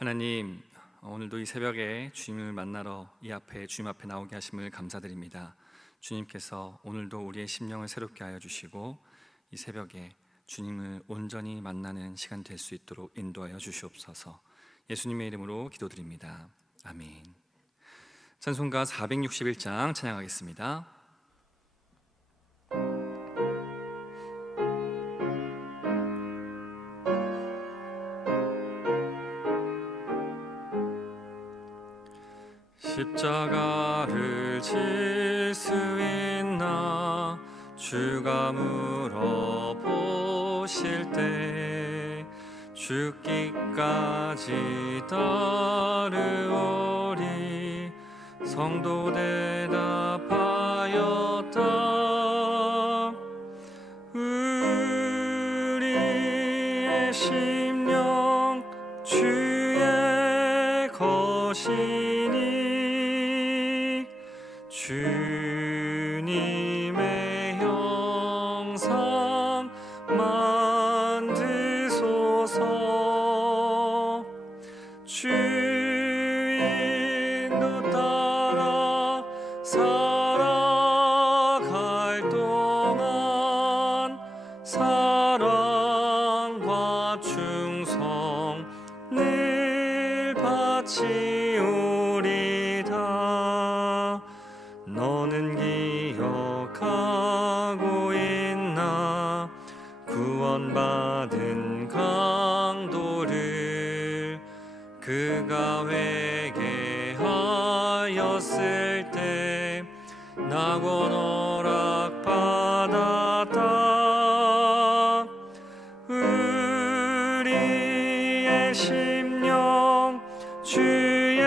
하나님, 오늘도 이 새벽에 주님을 만나러 주님 앞에 나오게 하심을 감사드립니다. 주님께서 오늘도 우리의 심령을 새롭게 하여 주시고 이 새벽에 주님을 온전히 만나는 시간 될 수 있도록 인도하여 주시옵소서. 예수님의 이름으로 기도드립니다. 아멘. 찬송가 461장 찬양하겠습니다. 십자가를 질 수 있나 주가 물어보실 때 죽기까지 따르오리. 성도 대답하였다. 우리의 심령 주의 것이니 주님의 형상 만드소서. 주인도 따라 살아갈 동안 사랑과 충성 늘 바치오리다. 너는 기억하고 있나 구원받은 강도를 그가 회개하였을 때 낙원 허락받았다. 우리의 심령 주의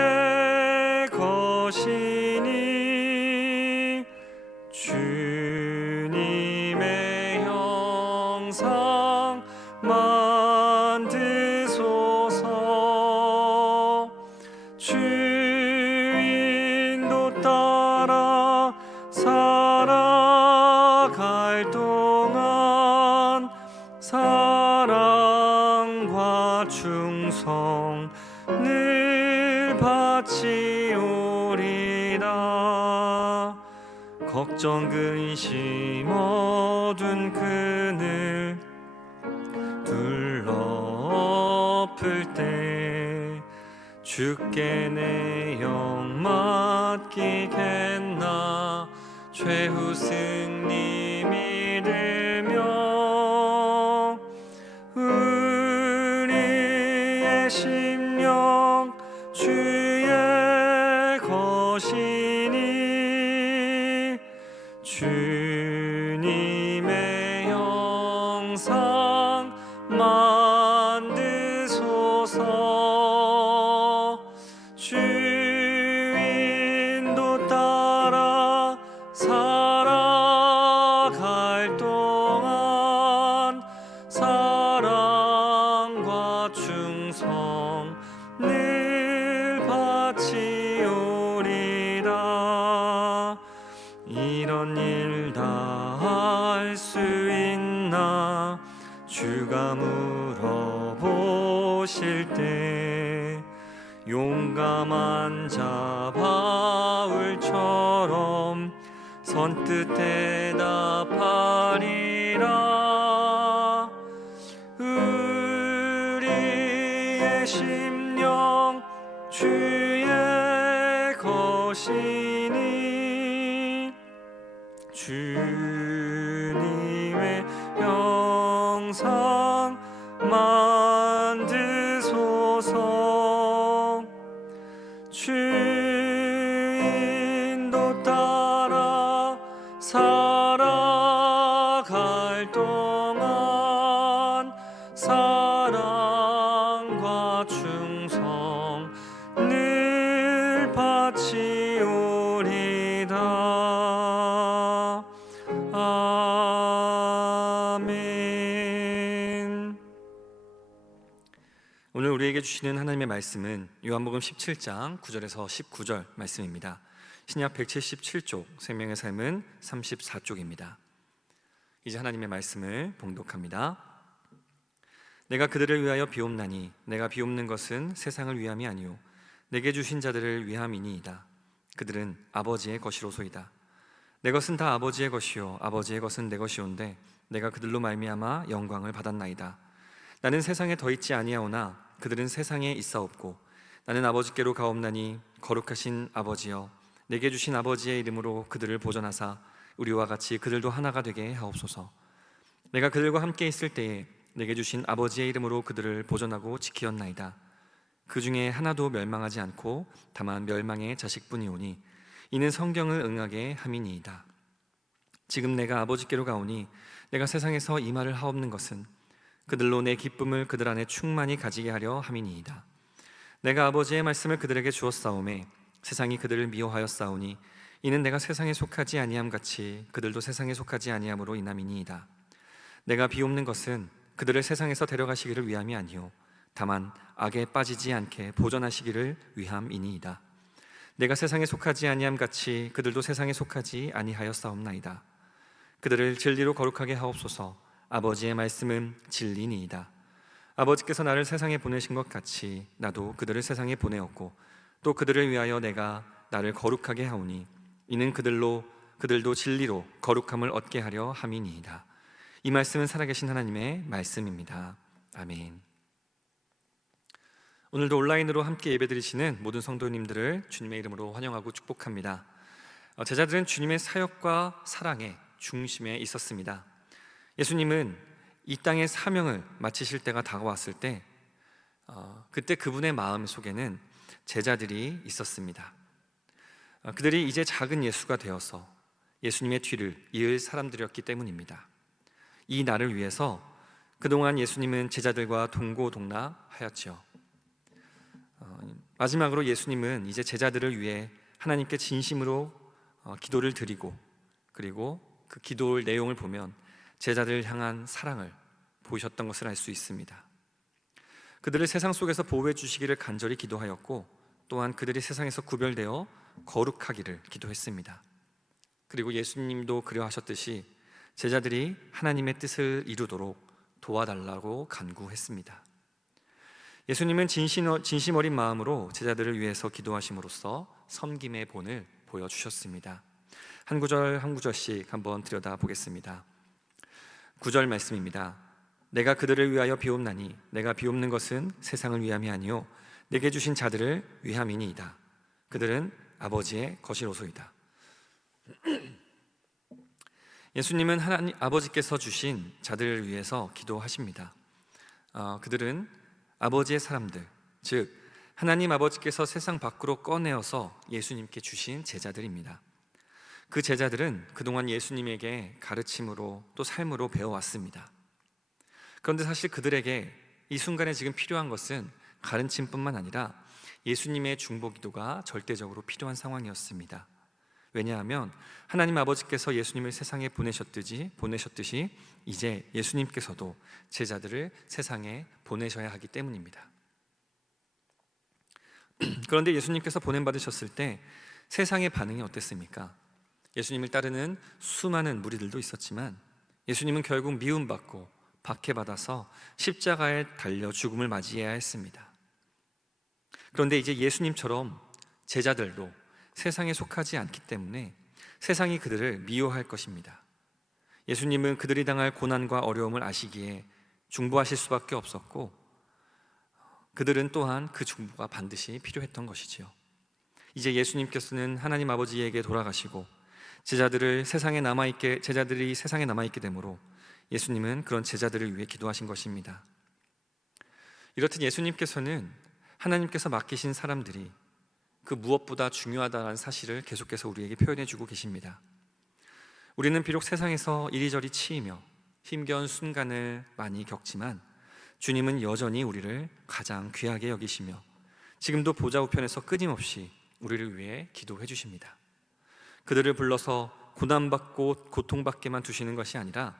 것이니 주님의 형상 만드소서. 주인도 따라 살아갈 동안 사랑과 충성 늘 바치오리다. 걱정 근심 어두운 그늘 둘러엎을 때 주께 내 영 맡기겠나. 최후 승리 믿으며 우리의 심령 주의 것이니 주님의 형상 만드소서. 주인도 따라 살아갈 동안 사랑과 충성 늘 바치오리다. 이런 일 다 할 수 있나 주가 물어보실 때 용감한 자 바울처럼 선뜻 대답하리라. 우리의 심령 주의 것이니 주님의 형상 만드소서. 주인도 따라 살아갈 동안 사랑과 충성 늘 바치오리다. 아멘. 오늘 우리에게 주시는 하나님의 말씀은 요한복음 17장 9절에서 19절 말씀입니다. 신약 177쪽, 생명의 삶은 34쪽입니다. 이제 하나님의 말씀을 봉독합니다. 내가 그들을 위하여 비옵나니 내가 비옵는 것은 세상을 위함이 아니요 내게 주신 자들을 위함이니이다. 그들은 아버지의 것이로소이다. 내 것은 다 아버지의 것이요 아버지의 것은 내 것이온데 내가 그들로 말미암아 영광을 받았나이다. 나는 세상에 더 있지 아니하오나 그들은 세상에 있사옵고 나는 아버지께로 가옵나니 거룩하신 아버지여 내게 주신 아버지의 이름으로 그들을 보존하사 우리와 같이 그들도 하나가 되게 하옵소서. 내가 그들과 함께 있을 때에 내게 주신 아버지의 이름으로 그들을 보존하고 지키었나이다. 그 중에 하나도 멸망하지 않고 다만 멸망의 자식뿐이오니 이는 성경을 응하게 함이니이다. 지금 내가 아버지께로 가오니 내가 세상에서 이 말을 하옵는 것은 그들로 내 기쁨을 그들 안에 충만히 가지게 하려 함이니이다. 내가 아버지의 말씀을 그들에게 주었사오매 세상이 그들을 미워하였사오니 이는 내가 세상에 속하지 아니함 같이 그들도 세상에 속하지 아니함으로 인함이니이다. 내가 비옵는 것은 그들을 세상에서 데려가시기를 위함이 아니요 다만 악에 빠지지 않게 보존하시기를 위함이니이다. 내가 세상에 속하지 아니함 같이 그들도 세상에 속하지 아니하였사옵나이다. 그들을 진리로 거룩하게 하옵소서. 아버지의 말씀은 진리니이다. 아버지께서 나를 세상에 보내신 것 같이 나도 그들을 세상에 보내었고 또 그들을 위하여 내가 나를 거룩하게 하오니 이는 그들도 진리로 거룩함을 얻게 하려 함이니이다. 이 말씀은 살아계신 하나님의 말씀입니다. 아멘. 오늘도 온라인으로 함께 예배드리시는 모든 성도님들을 주님의 이름으로 환영하고 축복합니다. 제자들은 주님의 사역과 사랑의 중심에 있었습니다. 예수님은 이 땅의 사명을 마치실 때가 다가왔을 때 그때 그분의 마음 속에는 제자들이 있었습니다. 그들이 이제 작은 예수가 되어서 예수님의 뒤를 이을 사람들이었기 때문입니다. 이 날을 위해서 그동안 예수님은 제자들과 동고동락하였지요. 마지막으로 예수님은 이제 제자들을 위해 하나님께 진심으로 기도를 드리고 그리고 그 기도 내용을 보면 제자들을 향한 사랑을 보이셨던 것을 알 수 있습니다. 그들을 세상 속에서 보호해 주시기를 간절히 기도하였고 또한 그들이 세상에서 구별되어 거룩하기를 기도했습니다. 그리고 예수님도 그려하셨듯이 제자들이 하나님의 뜻을 이루도록 도와달라고 간구했습니다. 예수님은 진심 어린 마음으로 제자들을 위해서 기도하심으로써 섬김의 본을 보여주셨습니다. 한 구절 한 구절씩 한번 들여다보겠습니다. 9절 말씀입니다. 내가 그들을 위하여 비옵나니 내가 비옵는 것은 세상을 위함이 아니요 내게 주신 자들을 위함이니이다. 그들은 아버지의 것이로소이다. 예수님은 하나님 아버지께서 주신 자들을 위해서 기도하십니다. 그들은 아버지의 사람들, 즉 하나님 아버지께서 세상 밖으로 꺼내어서 예수님께 주신 제자들입니다. 그 제자들은 그동안 예수님에게 가르침으로 또 삶으로 배워왔습니다. 그런데 사실 그들에게 이 순간에 지금 필요한 것은 가르침뿐만 아니라 예수님의 중보기도가 절대적으로 필요한 상황이었습니다. 왜냐하면 하나님 아버지께서 예수님을 세상에 보내셨듯이 이제 예수님께서도 제자들을 세상에 보내셔야 하기 때문입니다. 그런데 예수님께서 보냄받으셨을 때 세상의 반응이 어땠습니까? 예수님을 따르는 수많은 무리들도 있었지만 예수님은 결국 미움받고 박해받아서 십자가에 달려 죽음을 맞이해야 했습니다. 그런데 이제 예수님처럼 제자들도 세상에 속하지 않기 때문에 세상이 그들을 미워할 것입니다. 예수님은 그들이 당할 고난과 어려움을 아시기에 중보하실 수밖에 없었고 그들은 또한 그 중보가 반드시 필요했던 것이지요. 이제 예수님께서는 하나님 아버지에게 돌아가시고 제자들이 세상에 남아있게 되므로 예수님은 그런 제자들을 위해 기도하신 것입니다. 이렇듯 예수님께서는 하나님께서 맡기신 사람들이 그 무엇보다 중요하다는 사실을 계속해서 우리에게 표현해 주고 계십니다. 우리는 비록 세상에서 이리저리 치이며 힘겨운 순간을 많이 겪지만 주님은 여전히 우리를 가장 귀하게 여기시며 지금도 보좌 우편에서 끊임없이 우리를 위해 기도해 주십니다. 그들을 불러서 고난받고 고통받게만 두시는 것이 아니라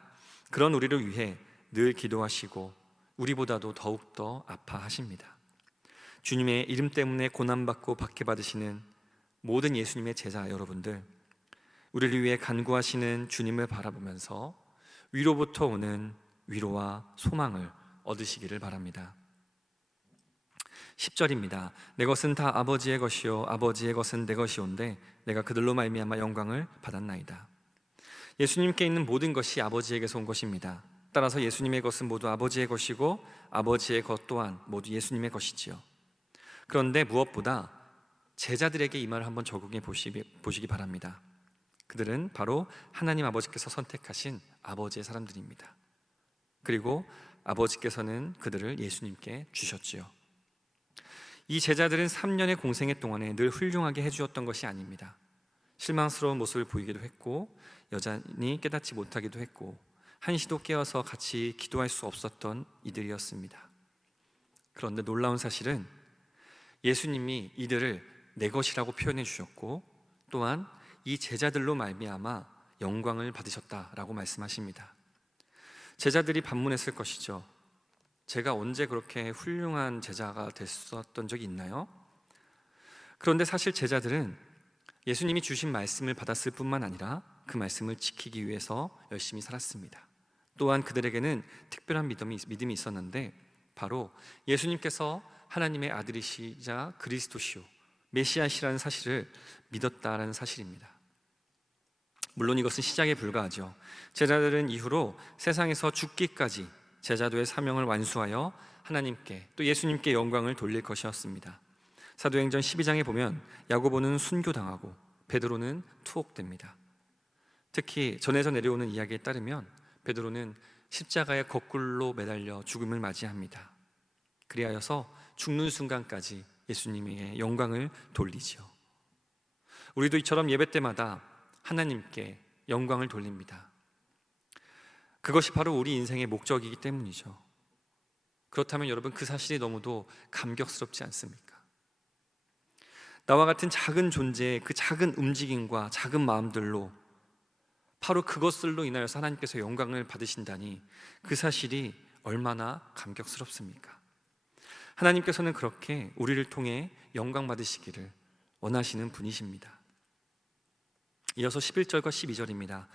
그런 우리를 위해 늘 기도하시고 우리보다도 더욱더 아파하십니다. 주님의 이름 때문에 고난받고 박해받으시는 모든 예수님의 제자 여러분들, 우리를 위해 간구하시는 주님을 바라보면서 위로부터 오는 위로와 소망을 얻으시기를 바랍니다. 10절입니다. 내 것은 다 아버지의 것이요 아버지의 것은 내 것이온데 내가 그들로 말미암아 영광을 받았나이다. 예수님께 있는 모든 것이 아버지에게서 온 것입니다. 따라서 예수님의 것은 모두 아버지의 것이고 아버지의 것 또한 모두 예수님의 것이지요. 그런데 무엇보다 제자들에게 이 말을 한번 적용해 보시기 바랍니다. 그들은 바로 하나님 아버지께서 선택하신 아버지의 사람들입니다. 그리고 아버지께서는 그들을 예수님께 주셨지요. 이 제자들은 3년의 공생애 동안에 늘 훌륭하게 해주었던 것이 아닙니다. 실망스러운 모습을 보이기도 했고 여전히 깨닫지 못하기도 했고 한시도 깨어서 같이 기도할 수 없었던 이들이었습니다. 그런데 놀라운 사실은 예수님이 이들을 내 것이라고 표현해 주셨고 또한 이 제자들로 말미암아 영광을 받으셨다라고 말씀하십니다. 제자들이 반문했을 것이죠. 제가 언제 그렇게 훌륭한 제자가 됐었던 적이 있나요? 그런데 사실 제자들은 예수님이 주신 말씀을 받았을 뿐만 아니라 그 말씀을 지키기 위해서 열심히 살았습니다. 또한 그들에게는 특별한 믿음이 있었는데 바로 예수님께서 하나님의 아들이시자 그리스도시요 메시아시라는 사실을 믿었다라는 사실입니다. 물론 이것은 시작에 불과하죠. 제자들은 이후로 세상에서 죽기까지 제자도의 사명을 완수하여 하나님께 또 예수님께 영광을 돌릴 것이었습니다. 사도행전 12장에 보면 야고보는 순교당하고 베드로는 투옥됩니다. 특히 전에서 내려오는 이야기에 따르면 베드로는 십자가에 거꾸로 매달려 죽음을 맞이합니다. 그리하여서 죽는 순간까지 예수님에게 영광을 돌리지요. 우리도 이처럼 예배 때마다 하나님께 영광을 돌립니다. 그것이 바로 우리 인생의 목적이기 때문이죠. 그렇다면 여러분 그 사실이 너무도 감격스럽지 않습니까? 나와 같은 작은 존재의 그 작은 움직임과 작은 마음들로 바로 그것들로 인하여서 하나님께서 영광을 받으신다니 그 사실이 얼마나 감격스럽습니까? 하나님께서는 그렇게 우리를 통해 영광 받으시기를 원하시는 분이십니다. 이어서 11절과 12절입니다.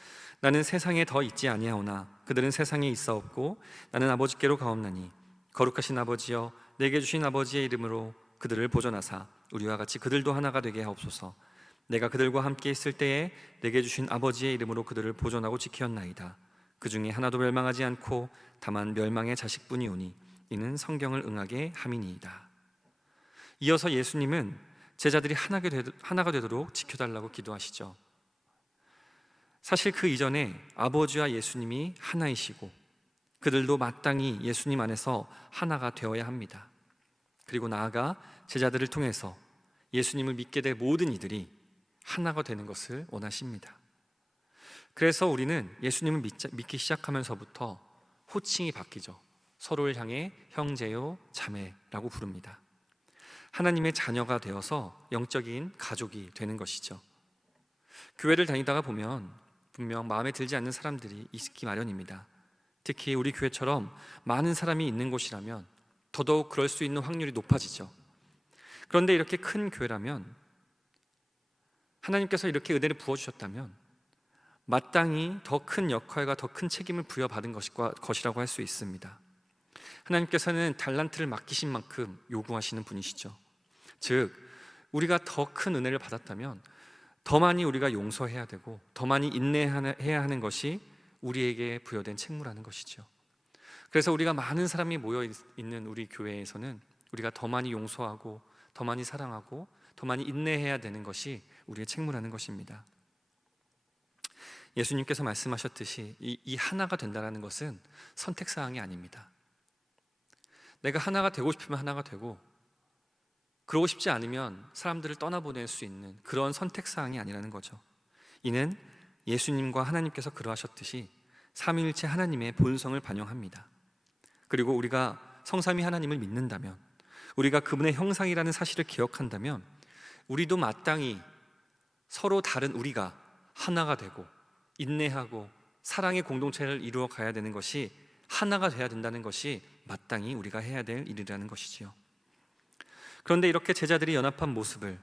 나는 세상에 더 있지 아니하오나 그들은 세상에 있사옵고 나는 아버지께로 가옵나니 거룩하신 아버지여 내게 주신 아버지의 이름으로 그들을 보존하사 우리와 같이 그들도 하나가 되게 하옵소서. 내가 그들과 함께 있을 때에 내게 주신 아버지의 이름으로 그들을 보존하고 지키었나이다. 그 중에 하나도 멸망하지 않고 다만 멸망의 자식뿐이오니 이는 성경을 응하게 함이니이다. 이어서 예수님은 제자들이 하나가 되도록 지켜달라고 기도하시죠. 사실 그 이전에 아버지와 예수님이 하나이시고 그들도 마땅히 예수님 안에서 하나가 되어야 합니다. 그리고 나아가 제자들을 통해서 예수님을 믿게 될 모든 이들이 하나가 되는 것을 원하십니다. 그래서 우리는 예수님을 믿기 시작하면서부터 호칭이 바뀌죠. 서로를 향해 형제요 자매라고 부릅니다. 하나님의 자녀가 되어서 영적인 가족이 되는 것이죠. 교회를 다니다가 보면 분명 마음에 들지 않는 사람들이 있기 마련입니다. 특히 우리 교회처럼 많은 사람이 있는 곳이라면 더더욱 그럴 수 있는 확률이 높아지죠. 그런데 이렇게 큰 교회라면 하나님께서 이렇게 은혜를 부어주셨다면 마땅히 더 큰 역할과 더 큰 책임을 부여받은 것이라고 할 수 있습니다. 하나님께서는 달란트를 맡기신 만큼 요구하시는 분이시죠. 즉 우리가 더 큰 은혜를 받았다면 더 많이 우리가 용서해야 되고 더 많이 인내해야 하는 것이 우리에게 부여된 책무라는 것이죠. 그래서 우리가 많은 사람이 모여 있는 우리 교회에서는 우리가 더 많이 용서하고 더 많이 사랑하고 더 많이 인내해야 되는 것이 우리의 책무라는 것입니다. 예수님께서 말씀하셨듯이 이 하나가 된다는 것은 선택사항이 아닙니다. 내가 하나가 되고 싶으면 하나가 되고 그러고 싶지 않으면 사람들을 떠나보낼 수 있는 그런 선택사항이 아니라는 거죠. 이는 예수님과 하나님께서 그러하셨듯이 삼위일체 하나님의 본성을 반영합니다. 그리고 우리가 성삼위 하나님을 믿는다면, 우리가 그분의 형상이라는 사실을 기억한다면 우리도 마땅히 서로 다른 우리가 하나가 되고 인내하고 사랑의 공동체를 이루어 가야 되는 것이, 하나가 돼야 된다는 것이 마땅히 우리가 해야 될 일이라는 것이지요. 그런데 이렇게 제자들이 연합한 모습을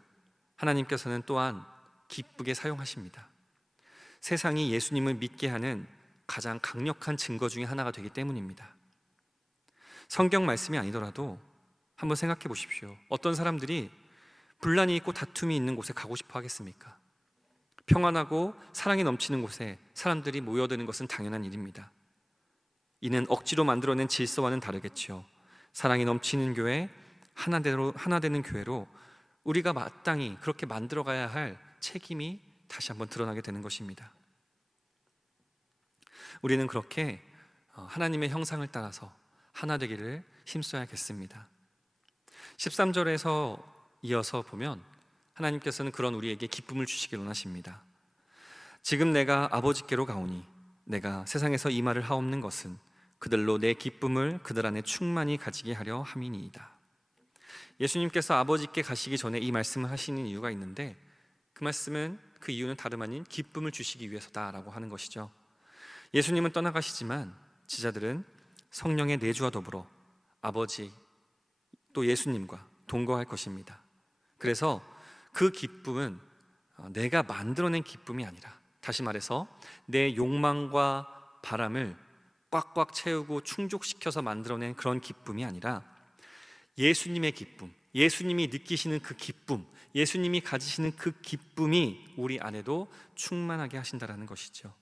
하나님께서는 또한 기쁘게 사용하십니다. 세상이 예수님을 믿게 하는 가장 강력한 증거 중에 하나가 되기 때문입니다. 성경 말씀이 아니더라도 한번 생각해 보십시오. 어떤 사람들이 분란이 있고 다툼이 있는 곳에 가고 싶어 하겠습니까? 평안하고 사랑이 넘치는 곳에 사람들이 모여드는 것은 당연한 일입니다. 이는 억지로 만들어낸 질서와는 다르겠지요. 사랑이 넘치는 교회, 하나 되는 교회로 우리가 마땅히 그렇게 만들어가야 할 책임이 다시 한번 드러나게 되는 것입니다. 우리는 그렇게 하나님의 형상을 따라서 하나 되기를 힘써야겠습니다. 13절에서 이어서 보면 하나님께서는 그런 우리에게 기쁨을 주시길 원하십니다. 지금 내가 아버지께로 가오니 내가 세상에서 이 말을 하옵는 것은 그들로 내 기쁨을 그들 안에 충만히 가지게 하려 함이니이다. 예수님께서 아버지께 가시기 전에 이 말씀을 하시는 이유가 있는데, 그 이유는 다름 아닌 기쁨을 주시기 위해서다라고 하는 것이죠. 예수님은 떠나가시지만 제자들은 성령의 내주와 더불어 아버지 또 예수님과 동거할 것입니다. 그래서 그 기쁨은 내가 만들어낸 기쁨이 아니라, 다시 말해서 내 욕망과 바람을 꽉꽉 채우고 충족시켜서 만들어낸 그런 기쁨이 아니라 예수님의 기쁨, 예수님이 느끼시는 그 기쁨, 예수님이 가지시는 그 기쁨이 우리 안에도 충만하게 하신다라는 것이죠.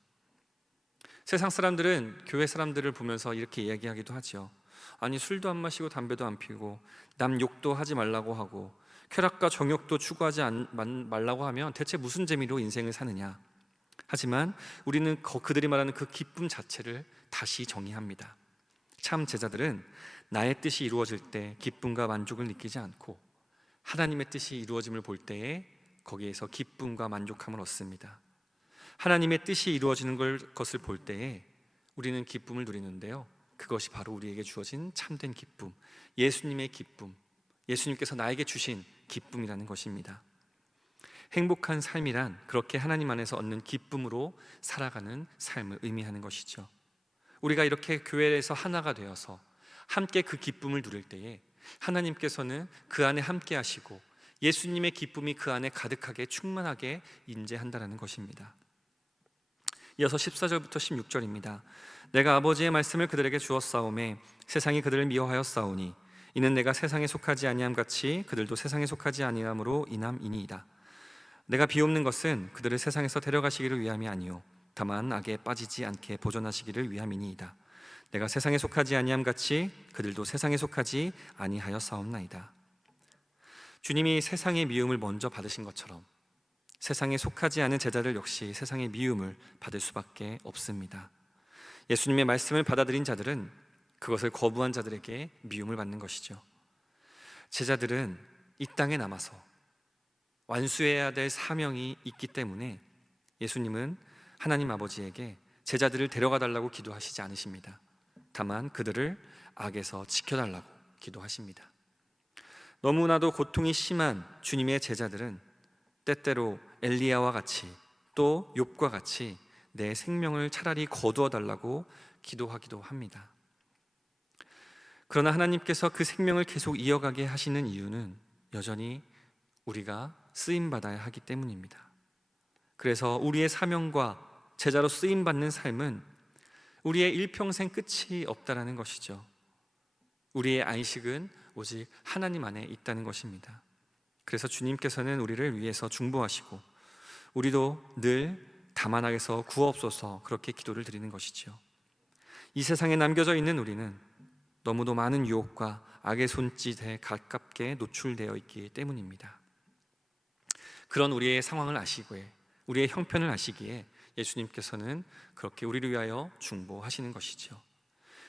세상 사람들은 교회 사람들을 보면서 이렇게 이야기하기도 하죠. 아니, 술도 안 마시고 담배도 안 피우고 남 욕도 하지 말라고 하고 쾌락과 정욕도 추구하지 말라고 하면 대체 무슨 재미로 인생을 사느냐. 하지만 우리는 그들이 말하는 그 기쁨 자체를 다시 정의합니다. 참 제자들은 나의 뜻이 이루어질 때 기쁨과 만족을 느끼지 않고 하나님의 뜻이 이루어짐을 볼 때에 거기에서 기쁨과 만족함을 얻습니다. 하나님의 뜻이 이루어지는 것을 볼 때에 우리는 기쁨을 누리는데요, 그것이 바로 우리에게 주어진 참된 기쁨, 예수님의 기쁨, 예수님께서 나에게 주신 기쁨이라는 것입니다. 행복한 삶이란 그렇게 하나님 안에서 얻는 기쁨으로 살아가는 삶을 의미하는 것이죠. 우리가 이렇게 교회에서 하나가 되어서 함께 그 기쁨을 누릴 때에 하나님께서는 그 안에 함께 하시고 예수님의 기쁨이 그 안에 가득하게 충만하게 임재한다는 것입니다. 이어서 14절부터 16절입니다. 내가 아버지의 말씀을 그들에게 주었사오매 세상이 그들을 미워하였사오니 이는 내가 세상에 속하지 아니함 같이 그들도 세상에 속하지 아니함으로 인함이니이다. 내가 비옵는 것은 그들을 세상에서 데려가시기를 위함이 아니요 다만 악에 빠지지 않게 보존하시기를 위함이니이다. 내가 세상에 속하지 아니함 같이 그들도 세상에 속하지 아니하였사옵나이다. 주님이 세상의 미움을 먼저 받으신 것처럼 세상에 속하지 않은 제자들 역시 세상의 미움을 받을 수밖에 없습니다. 예수님의 말씀을 받아들인 자들은 그것을 거부한 자들에게 미움을 받는 것이죠. 제자들은 이 땅에 남아서 완수해야 될 사명이 있기 때문에 예수님은 하나님 아버지에게 제자들을 데려가 달라고 기도하시지 않으십니다. 다만 그들을 악에서 지켜달라고 기도하십니다. 너무나도 고통이 심한 주님의 제자들은 때때로 엘리야와 같이 또 욥과 같이 내 생명을 차라리 거두어 달라고 기도하기도 합니다. 그러나 하나님께서 그 생명을 계속 이어가게 하시는 이유는 여전히 우리가 쓰임받아야 하기 때문입니다. 그래서 우리의 사명과 제자로 쓰임받는 삶은 우리의 일평생 끝이 없다라는 것이죠. 우리의 안식은 오직 하나님 안에 있다는 것입니다. 그래서 주님께서는 우리를 위해서 중보하시고 우리도 늘 다만하게서 구하옵소서 그렇게 기도를 드리는 것이죠. 이 세상에 남겨져 있는 우리는 너무도 많은 유혹과 악의 손짓에 가깝게 노출되어 있기 때문입니다. 그런 우리의 상황을 아시기에, 우리의 형편을 아시기에 예수님께서는 그렇게 우리를 위하여 중보하시는 것이죠.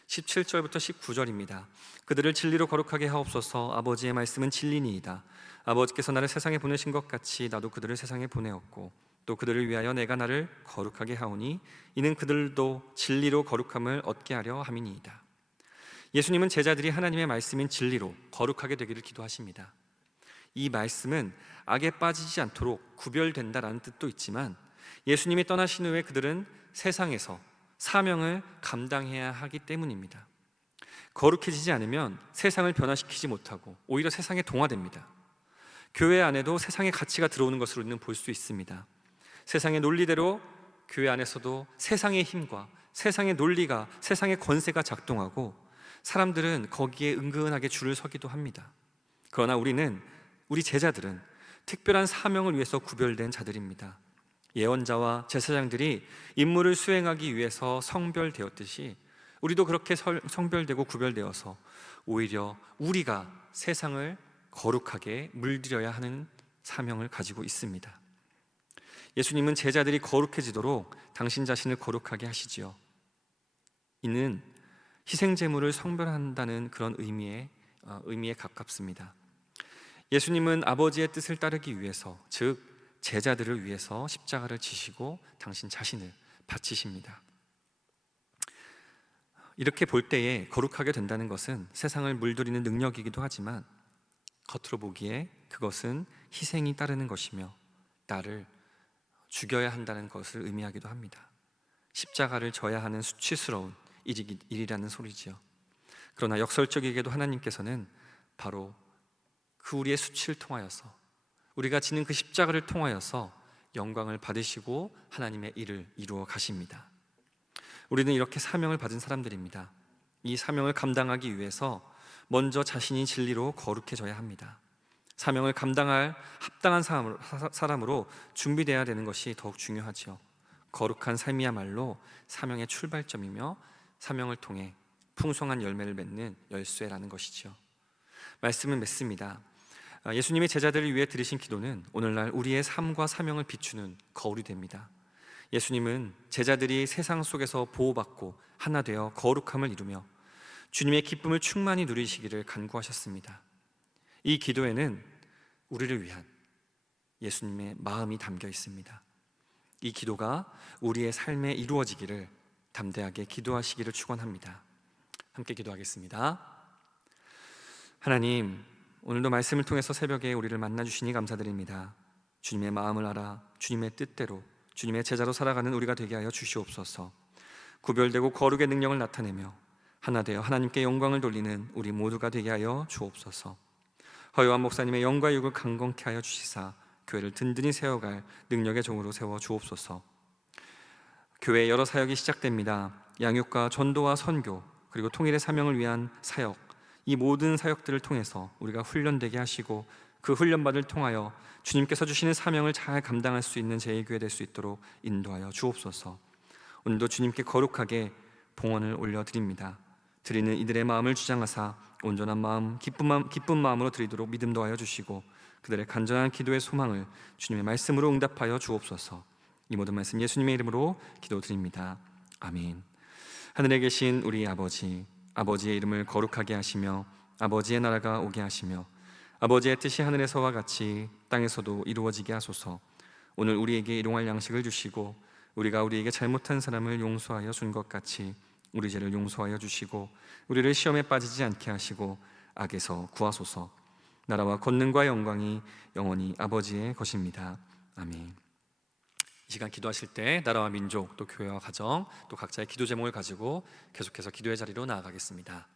17절부터 19절입니다. 그들을 진리로 거룩하게 하옵소서. 아버지의 말씀은 진리니이다. 아버지께서 나를 세상에 보내신 것 같이 나도 그들을 세상에 보내었고 또 그들을 위하여 내가 나를 거룩하게 하오니 이는 그들도 진리로 거룩함을 얻게 하려 함이니이다. 예수님은 제자들이 하나님의 말씀인 진리로 거룩하게 되기를 기도하십니다. 이 말씀은 악에 빠지지 않도록 구별된다라는 뜻도 있지만 예수님이 떠나신 후에 그들은 세상에서 사명을 감당해야 하기 때문입니다. 거룩해지지 않으면 세상을 변화시키지 못하고 오히려 세상에 동화됩니다. 교회 안에도 세상의 가치가 들어오는 것을 우리는 볼 수 있습니다. 세상의 논리대로 교회 안에서도 세상의 힘과 세상의 논리가, 세상의 권세가 작동하고 사람들은 거기에 은근하게 줄을 서기도 합니다. 그러나 우리 제자들은 특별한 사명을 위해서 구별된 자들입니다. 예언자와 제사장들이 임무를 수행하기 위해서 성별되었듯이 우리도 그렇게 성별되고 구별되어서 오히려 우리가 세상을 거룩하게 물들여야 하는 사명을 가지고 있습니다. 예수님은 제자들이 거룩해지도록 당신 자신을 거룩하게 하시지요. 이는 희생제물을 성별한다는 그런 의미에 가깝습니다. 예수님은 아버지의 뜻을 따르기 위해서, 즉 제자들을 위해서 십자가를 지시고 당신 자신을 바치십니다. 이렇게 볼 때에 거룩하게 된다는 것은 세상을 물들이는 능력이기도 하지만 겉으로 보기에 그것은 희생이 따르는 것이며 나를 죽여야 한다는 것을 의미하기도 합니다. 십자가를 져야 하는 수치스러운 일이라는 소리지요. 그러나 역설적이게도 하나님께서는 바로 그 우리의 수치를 통하여서, 우리가 지는 그 십자가를 통하여서 영광을 받으시고 하나님의 일을 이루어 가십니다. 우리는 이렇게 사명을 받은 사람들입니다. 이 사명을 감당하기 위해서 먼저 자신이 진리로 거룩해져야 합니다. 사명을 감당할 합당한 사람으로 준비되어야 되는 것이 더욱 중요하죠. 거룩한 삶이야말로 사명의 출발점이며 사명을 통해 풍성한 열매를 맺는 열쇠라는 것이죠. 말씀은 맺습니다. 예수님의 제자들을 위해 드리신 기도는 오늘날 우리의 삶과 사명을 비추는 거울이 됩니다. 예수님은 제자들이 세상 속에서 보호받고 하나 되어 거룩함을 이루며 주님의 기쁨을 충만히 누리시기를 간구하셨습니다. 이 기도에는 우리를 위한 예수님의 마음이 담겨 있습니다. 이 기도가 우리의 삶에 이루어지기를 담대하게 기도하시기를 축원합니다. 함께 기도하겠습니다. 하나님, 오늘도 말씀을 통해서 새벽에 우리를 만나주시니 감사드립니다. 주님의 마음을 알아 주님의 뜻대로 주님의 제자로 살아가는 우리가 되게 하여 주시옵소서. 구별되고 거룩의 능력을 나타내며 하나 되어 하나님께 영광을 돌리는 우리 모두가 되게 하여 주옵소서. 허요한 목사님의 영과 육을 강건케 하여 주시사 교회를 든든히 세워갈 능력의 종으로 세워 주옵소서. 교회의 여러 사역이 시작됩니다. 양육과 전도와 선교, 그리고 통일의 사명을 위한 사역, 이 모든 사역들을 통해서 우리가 훈련되게 하시고 그 훈련받을 통하여 주님께서 주시는 사명을 잘 감당할 수 있는 제2교회 될 수 있도록 인도하여 주옵소서. 오늘도 주님께 거룩하게 봉헌을 올려드립니다. 드리는 이들의 마음을 주장하사 온전한 마음, 기쁜 마음으로 드리도록 믿음 더하여 주시고 그들의 간절한 기도의 소망을 주님의 말씀으로 응답하여 주옵소서. 이 모든 말씀 예수님의 이름으로 기도드립니다. 아멘. 하늘에 계신 우리 아버지, 아버지의 이름을 거룩하게 하시며 아버지의 나라가 오게 하시며 아버지의 뜻이 하늘에서와 같이 땅에서도 이루어지게 하소서. 오늘 우리에게 일용할 양식을 주시고 우리가 우리에게 잘못한 사람을 용서하여 준 것 같이 우리 죄를 용서하여 주시고 우리를 시험에 빠지지 않게 하시고 악에서 구하소서. 나라와 권능과 영광이 영원히 아버지의 것입니다. 아멘. 이 시간 기도하실 때 나라와 민족, 또 교회와 가정, 또 각자의 기도 제목을 가지고 계속해서 기도의 자리로 나아가겠습니다.